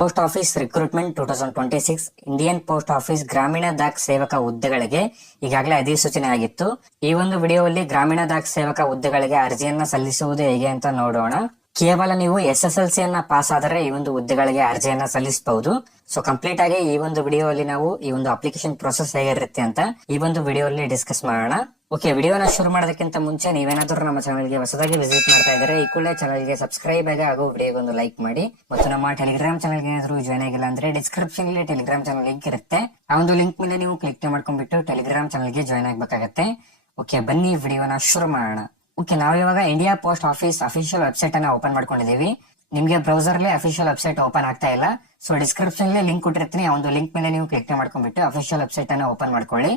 Post office recruitment 2026 Indian post office ಗ್ರಾಮೀಣ ಡಾಕ್ ಸೇವಕ ಹುದ್ದೆಗಳಿಗೆ ಈಗಾಗಲೇ ಅಧಿಸೂಚನೆ ಆಗಿತ್ತು. ಈ ಒಂದು ವಿಡಿಯೋದಲ್ಲಿ ಗ್ರಾಮೀಣ ಡಾಕ್ ಸೇವಕ ಹುದ್ದೆಗಳಿಗೆ ಅರ್ಜಿಯನ್ನ ಸಲ್ಲಿಸುವುದು ಹೇಗೆ ಅಂತ ನೋಡೋಣ. ಕೇವಲ ನೀವು SSLC ಯನ್ನ ಪಾಸ್ ಆದರೆ ಈ ಒಂದು ಹುದ್ದೆಗಳಿಗೆ ಅರ್ಜಿಯನ್ನ ಸಲ್ಲಿಸಬಹುದು. ಸೊ ಕಂಪ್ಲೀಟ್ ಆಗಿ ಈ ಒಂದು ವಿಡಿಯೋದಲ್ಲಿ ನಾವು ಈ ಒಂದು ಅಪ್ಲಿಕೇಶನ್ ಪ್ರೊಸೆಸ್ ಹೇಗಿರುತ್ತೆ ಅಂತ ಈ ಒಂದು ವಿಡಿಯೋದಲ್ಲಿ ಡಿಸ್ಕಸ್ ಮಾಡೋಣ. ಓಕೆ, ವಿಡಿಯೋನ ಶುರು ಮಾಡೋದಕ್ಕಿಂತ ಮುಂಚೆ ನೀವೇನಾದ್ರೂ ನಮ್ಮ ಚಾನಲ್ಗೆ ಹೊಸದಾಗಿ ವಿಸಿಟ್ ಮಾಡ್ತಾ ಇದ್ರೆ ಈ ಕೂಡಲೇ ಚಾನಲ್ಗೆ ಸಬ್ಸ್ಕ್ರೈಬ್ ಆಗಿ ಹಾಗೂ ವಿಡಿಯೋಗೆ ಒಂದು ಲೈಕ್ ಮಾಡಿ. ಮತ್ತು ನಮ್ಮ ಟೆಲಿಗ್ರಾಮ್ ಚಾನಲ್ಗೆ ಏನಾದ್ರು ಜಾಯ್ನ್ ಆಗಿಲ್ಲ ಅಂದ್ರೆ ಡಿಸ್ಕ್ರಿಪ್ಷನ್ ಅಲ್ಲಿ ಟೆಲಿಗ್ರಾಮ್ ಚಾನಲ್ ಲಿಂಕ್ ಇರುತ್ತೆ. ಆ ಒಂದು ಲಿಂಕ್ ಮೇಲೆ ನೀವು ಕ್ಲಿಕ್ ಮಾಡ್ಕೊಂಡ್ಬಿಟ್ಟು ಟೆಲಿಗ್ರಾಮ್ ಚಾನಲ್ಗೆ ಜಾಯ್ನ್ ಆಗ್ಬೇಕಾಗತ್ತೆ. ಓಕೆ, ಬನ್ನಿ ವಿಡಿಯೋನ ಶುರು ಮಾಡೋಣ. ಓಕೆ, ನಾವು ಇವಾಗ India post office official website ಅನ್ನ ಓಪನ್ ಮಾಡ್ಕೊಂಡಿದೀವಿ. ನಿಮ್ಗೆ ಬ್ರೌಸರ್ ಅಲ್ಲಿ ಅಫಿಷಿಯಲ್ ವೆಬ್ಸೈಟ್ ಓಪನ್ ಆಗ್ತಾ ಇಲ್ಲ. ಸೊ ಡಿಸ್ಕ್ರಿಪ್ಷನ್ ಅಲ್ಲಿ ಲಿಂಕ್ ಕೊಟ್ಟಿರ್ತೀನಿ, ಆ ಒಂದು ಲಿಂಕ್ ಮೇಲೆ ನೀವು ಕ್ಲಿಕ್ ಮಾಡ್ಕೊಂಡ್ಬಿಟ್ಟು ಅಫಿಷಿಯಲ್ ವೆಬ್ಸೈಟ್ ಅನ್ನ ಓಪನ್ ಮಾಡ್ಕೊಳ್ಳಿ.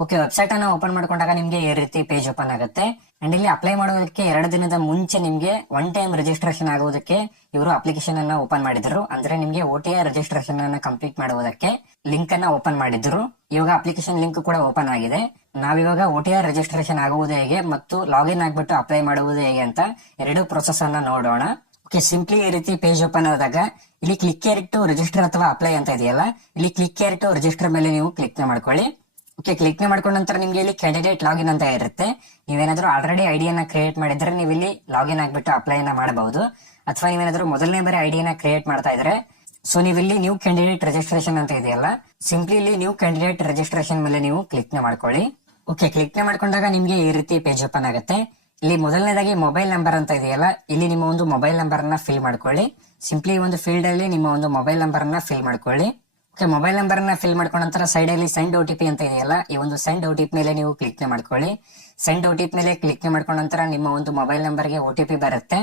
ಓಕೆ, ವೆಬ್ಸೈಟ್ ಅನ್ನ ಓಪನ್ ಮಾಡ್ಕೊಂಡಾಗ ನಿಮ್ಗೆ ಈ ರೀತಿ ಪೇಜ್ ಓಪನ್ ಆಗುತ್ತೆ. ಅಂಡ್ ಇಲ್ಲಿ ಅಪ್ಲೈ ಮಾಡೋದಕ್ಕೆ 2 ದಿನದ ಮುಂಚೆ ನಿಮ್ಗೆ ಒನ್ ಟೈಮ್ ರಿಜಿಸ್ಟ್ರೇಷನ್ ಆಗುವುದಕ್ಕೆ ಇವರು ಅಪ್ಲಿಕೇಶನ್ ಅನ್ನ ಓಪನ್ ಮಾಡಿದ್ರು. ಅಂದ್ರೆ ನಿಮ್ಗೆ OTR ರಿಜಿಸ್ಟ್ರೇಷನ್ ಅನ್ನ ಕಂಪ್ಲೀಟ್ ಮಾಡುವುದಕ್ಕೆ ಲಿಂಕ್ ಅನ್ನ ಓಪನ್ ಮಾಡಿದ್ರು. ಇವಾಗ ಅಪ್ಲಿಕೇಶನ್ ಲಿಂಕ್ ಕೂಡ ಓಪನ್ ಆಗಿದೆ. ನಾವಿವಾಗ OTR ರಿಜಿಸ್ಟ್ರೇಷನ್ ಆಗುವುದು ಹೇಗೆ ಮತ್ತು ಲಾಗಿನ್ ಆಗ್ಬಿಟ್ಟು ಅಪ್ಲೈ ಮಾಡುವುದು ಹೇಗೆ ಅಂತ 2 ಪ್ರೊಸೆಸ್ ಅನ್ನ ನೋಡೋಣ. ಓಕೆ, ಸಿಂಪ್ಲಿ ಈ ರೀತಿ ಪೇಜ್ ಓಪನ್ ಆದಾಗ ಇಲ್ಲಿ ಕ್ಲಿಕ್ ಕೇರ್ ಟು ರಿಜಿಸ್ಟರ್ ಅಥವಾ ಅಪ್ಲೈ ಅಂತ ಇದೆಯಲ್ಲ, ಇಲ್ಲಿ ಕ್ಲಿಕ್ ಕೇರ್ ಟು ರಿಜಿಸ್ಟರ್ ಮೇಲೆ ನೀವು ಕ್ಲಿಕ್ ಮಾಡ್ಕೊಳ್ಳಿ. ಓಕೆ, ಕ್ಲಿಕ್ ಮಾಡ್ಕೊಂಡ ನಂತರ ನಿಮ್ಗೆ ಇಲ್ಲಿ ಕ್ಯಾಂಡಿಡೇಟ್ ಲಾಗಿನ್ ಅಂತ ಇರುತ್ತೆ. ನೀವೇನಾದ್ರೂ ಆಲ್ರೆಡಿ ಐಡಿಯನ್ನ ಕ್ರಿಯೇಟ್ ಮಾಡಿದ್ರೆ ನೀವು ಇಲ್ಲಿ ಲಾಗಿನ್ ಆಗ್ಬಿಟ್ಟು ಅಪ್ಲೈ ಅನ್ನ ಮಾಡಬಹುದು. ಅಥವಾ ನೀವೇನಾದ್ರೂ ಮೊದಲನೇ ಬಾರಿ ಐಡಿಯನ್ನ ಕ್ರಿಯೇಟ್ ಮಾಡ್ತಾ ಇದ್ರೆ ಸೊ ನೀವು ಇಲ್ಲಿ ನ್ಯೂ ಕ್ಯಾಂಡಿಡೇಟ್ ರಿಜಿಸ್ಟ್ರೇಷನ್ ಅಂತ ಇದೆಯಲ್ಲ, ಸಿಂಪ್ಲಿ ಇಲ್ಲಿ ನ್ಯೂ ಕ್ಯಾಂಡಿಡೇಟ್ ರಿಜಿಸ್ಟ್ರೇಷನ್ ಮೇಲೆ ನೀವು ಕ್ಲಿಕ್ ಮಾಡ್ಕೊಳ್ಳಿ. ಓಕೆ, ಕ್ಲಿಕ್ ಮಾಡ್ಕೊಂಡಾಗ ನಿಮ್ಗೆ ಈ ರೀತಿ ಪೇಜ್ ಓಪನ್ ಆಗುತ್ತೆ. ಇಲ್ಲಿ ಮೊದಲನೇದಾಗಿ ಮೊಬೈಲ್ ನಂಬರ್ ಅಂತ ಇದೆಯಲ್ಲ, ಇಲ್ಲಿ ನಿಮ್ಮ ಒಂದು ಮೊಬೈಲ್ ನಂಬರ್ ಅನ್ನ ಫಿಲ್ ಮಾಡ್ಕೊಳ್ಳಿ. ಸಿಂಪ್ಲಿ ಒಂದು ಫೀಲ್ಡ್ ಅಲ್ಲಿ ನಿಮ್ಮ ಒಂದು ಮೊಬೈಲ್ ನಂಬರ್ ಅನ್ನ ಫಿಲ್ ಮಾಡ್ಕೊಳ್ಳಿ. ಓಕೆ, ಮೊಬೈಲ್ ನಂಬರ್ ಅನ್ನ ಫಿಲ್ ಮಾಡ್ಕೊಂಡ ನಂತರ ಸೈಡ್ ಅಲ್ಲಿ ಸೆಂಡ್ OTP ಅಂತ ಇದೆಯಲ್ಲ, ಈ ಒಂದು ಸೆಂಡ್ OTP ಮೇಲೆ ನೀವು ಕ್ಲಿಕ್ ಮಾಡ್ಕೊಳ್ಳಿ. ಸೆಂಡ್ OTP ಮೇಲೆ ಕ್ಲಿಕ್ ಮಾಡ್ಕೊಂಡ ನಂತರ ನಿಮ್ಮ ಒಂದು ಮೊಬೈಲ್ ನಂಬರ್ಗೆ OTP ಬರುತ್ತೆ.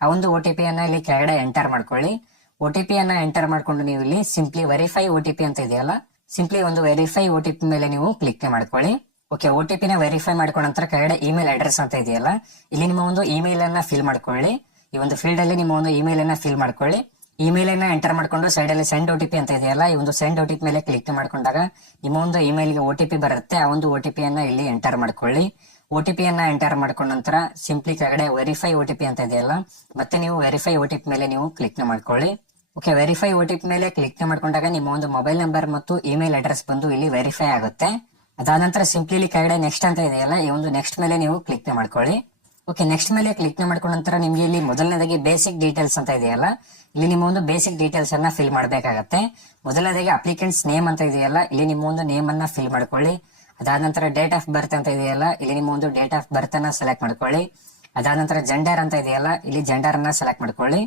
ಆ ಒಂದು OTP ಅನ್ನ ಇಲ್ಲಿ ಕೆಳಗಡೆ ಎಂಟರ್ ಮಾಡ್ಕೊಳ್ಳಿ. OTP ಅನ್ನ ಎಂಟರ್ ಮಾಡ್ಕೊಂಡು ನೀವು ಇಲ್ಲಿ ಸಿಂಪ್ಲಿ ವೆರಿಫೈ OTP ಅಂತ ಇದೆಯಲ್ಲ, ಸಿಂಪ್ಲಿ ಒಂದು ವೆರಿಫೈ OTP ಮೇಲೆ ನೀವು ಕ್ಲಿಕ್ ಮಾಡ್ಕೊಳ್ಳಿ. ಓಕೆ, OTP ನ ವೆರಿಫೈ ಮಾಡ್ಕೊಂಡ ನಂತರ ಕೆಳಗಡೆ ಇಮೇಲ್ ಅಡ್ರೆಸ್ ಅಂತ ಇದೆಯಲ್ಲ, ಇಲ್ಲಿ ನಿಮ್ಮ ಒಂದು ಇಮೇಲ್ ಅನ್ನ ಫಿಲ್ ಮಾಡ್ಕೊಳ್ಳಿ. ಈ ಒಂದು ಫೀಲ್ಡ್ ಅಲ್ಲಿ ನಿಮ್ಮ ಒಂದು ಇಮೇಲ್ ಅನ್ನ ಫಿಲ್ ಮಾಡ್ಕೊಳ್ಳಿ. ಇಮೇಲ್ ಅನ್ನ ಎಂಟರ್ ಮಾಡ್ಕೊಂಡು ಸೈಡ್ ಅಲ್ಲಿ ಸೆಂಡ್ OTP ಅಂತ ಇದೆಯಲ್ಲ, ಈ ಒಂದು ಸೆಂಡ್ OTP ಮೇಲೆ ಕ್ಲಿಕ್ ಮಾಡ್ಕೊಂಡಾಗ ನಿಮ್ಮ ಒಂದು ಇಮೇಲ್ಗೆ OTP ಬರುತ್ತೆ. ಆ ಒಂದು OTP ಅನ್ನ ಇಲ್ಲಿ ಎಂಟರ್ ಮಾಡ್ಕೊಳ್ಳಿ. OTP ಅನ್ನ ಎಂಟರ್ ಮಾಡ್ಕೊಂಡ ನಂತರ ಸಿಂಪ್ಲಿ ಕೆಳಗಡೆ ವೆರಿಫೈ OTP ಅಂತ ಇದೆಯಲ್ಲ, ಮತ್ತೆ ನೀವು ವೆರಿಫೈ OTP ಮೇಲೆ ನೀವು ಕ್ಲಿಕ್ ಮಾಡ್ಕೊಳ್ಳಿ. ಓಕೆ, ವೆರಿಫೈ OTP ಮೇಲೆ ಕ್ಲಿಕ್ ಮಾಡ್ಕೊಂಡಾಗ ನಿಮ್ಮ ಒಂದು ಮೊಬೈಲ್ ನಂಬರ್ ಮತ್ತು ಇಮೇಲ್ ಅಡ್ರೆಸ್ ಬಂದು ಇಲ್ಲಿ ವೆರಿಫೈ ಆಗುತ್ತೆ. ಅದಾದ ನಂತರ ಸಿಂಪ್ಲಿ ಇಲ್ಲಿ ಕೆಳಗಡೆ ನೆಕ್ಸ್ಟ್ ಅಂತ ಇದೆಯಲ್ಲ, ಈ ಒಂದು ನೆಕ್ಸ್ಟ್ ಮೇಲೆ ನೀವು ಕ್ಲಿಕ್ ಮಾಡ್ಕೊಳ್ಳಿ. ಓಕೆ, ನೆಕ್ಸ್ಟ್ ಮೇಲೆ ಕ್ಲಿಕ್ ಮಾಡ್ಕೊಂಡ ನಂತರ ನಿಮ್ಗೆ ಇಲ್ಲಿ ಮೊದಲನೇದಾಗಿ ಬೇಸಿಕ್ ಡೀಟೇಲ್ಸ್ ಅಂತ ಇದೆಯಲ್ಲ, ಇಲ್ಲಿ ನಿಮ್ಮ ಒಂದು ಬೇಸಿಕ್ ಡೀಟೇಲ್ಸ್ ಅನ್ನ ಫಿಲ್ ಮಾಡಬೇಕಾಗತ್ತೆ. ಮೊದಲನೇದಾಗಿ ಅಪ್ಲಿಕೆಂಟ್ಸ್ ನೇಮ್ ಅಂತ ಇದೆಯಲ್ಲ, ಇಲ್ಲಿ ನಿಮ್ಮ ಒಂದು ನೇಮ್ ಅನ್ನ ಫಿಲ್ ಮಾಡ್ಕೊಳ್ಳಿ. ಅದಾದ ನಂತರ ಡೇಟ್ ಆಫ್ ಬರ್ತ್ ಅಂತ ಇದೆಯಲ್ಲ, ಇಲ್ಲಿ ನಿಮ್ಮ ಒಂದು ಡೇಟ್ ಆಫ್ ಬರ್ತ್ ಅನ್ನ ಸೆಲೆಕ್ಟ್ ಮಾಡ್ಕೊಳ್ಳಿ. ಅದಾದ ನಂತರ ಜೆಂಡರ್ ಅಂತ ಇದೆಯಲ್ಲ, ಇಲ್ಲಿ ಜೆಂಡರ್ ಅನ್ನ ಸೆಲೆಕ್ಟ್ ಮಾಡ್ಕೊಳ್ಳಿ.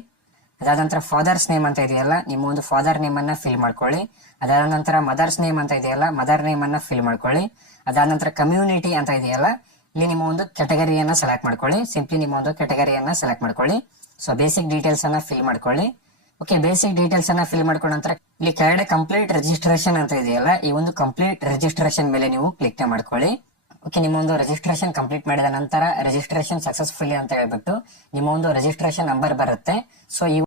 ಅದಾದ ನಂತರ ಫಾದರ್ಸ್ ನೇಮ್ ಅಂತ ಇದೆಯಲ್ಲ, ನಿಮ್ಮ ಒಂದು ಫಾದರ್ ನೇಮ್ ಅನ್ನ ಫಿಲ್ ಮಾಡ್ಕೊಳ್ಳಿ. ಅದಾದ ನಂತರ ಮದರ್ಸ್ ನೇಮ್ ಅಂತ ಇದೆಯಲ್ಲ, ಮದರ್ ನೇಮ್ ಅನ್ನ ಫಿಲ್ ಮಾಡ್ಕೊಳ್ಳಿ. ಅದಾದ ನಂತರ ಕಮ್ಯುನಿಟಿ ಅಂತ ಇದೆಯಲ್ಲ, ಇಲ್ಲಿ ನಿಮ್ಮ ಒಂದು ಕ್ಯಾಟಗರಿಯನ್ನ ಸೆಲೆಕ್ಟ್ ಮಾಡ್ಕೊಳ್ಳಿ. ಸಿಂಪ್ಲಿ ನಿಮ್ಮ ಒಂದು ಕ್ಯಾಟಗರಿಯನ್ನ ಸೆಲೆಕ್ಟ್ ಮಾಡ್ಕೊಳ್ಳಿ. ಸೊ ಬೇಸಿಕ್ ಡೀಟೇಲ್ಸ್ ಅನ್ನ ಫಿಲ್ ಮಾಡ್ಕೊಳ್ಳಿ. ಓಕೆ, ಬೇಸಿಕ್ ಡೀಟೇಲ್ಸ್ ಅನ್ನ ಫಿಲ್ ಮಾಡ್ಕೊಂಡ ನಂತರ ಇಲ್ಲಿ ಕೆಳಗಡೆ ಕಂಪ್ಲೀಟ್ ರಿಜಿಸ್ಟ್ರೇಷನ್ ಅಂತ ಇದೆಯಲ್ಲ, ಈ ಒಂದು ಕಂಪ್ಲೀಟ್ ರಿಜಿಸ್ಟ್ರೇಷನ್ ಮೇಲೆ ನೀವು ಕ್ಲಿಕ್ ಮಾಡ್ಕೊಳ್ಳಿ. ಓಕೆ, ನಿಮ್ಮ ಒಂದು ರಿಜಿಸ್ಟ್ರೇಷನ್ ಕಂಪ್ಲೀಟ್ ಮಾಡಿದ ನಂತರ ರಿಜಿಸ್ಟ್ರೇಷನ್ ಸಕ್ಸಸ್ಫುಲಿ ಅಂತ ಹೇಳ್ಬಿಟ್ಟು ನಿಮ್ಮ ಒಂದು ರಿಜಿಸ್ಟ್ರೇಷನ್ ನಂಬರ್ ಬರುತ್ತೆ. ಸೊ ಈ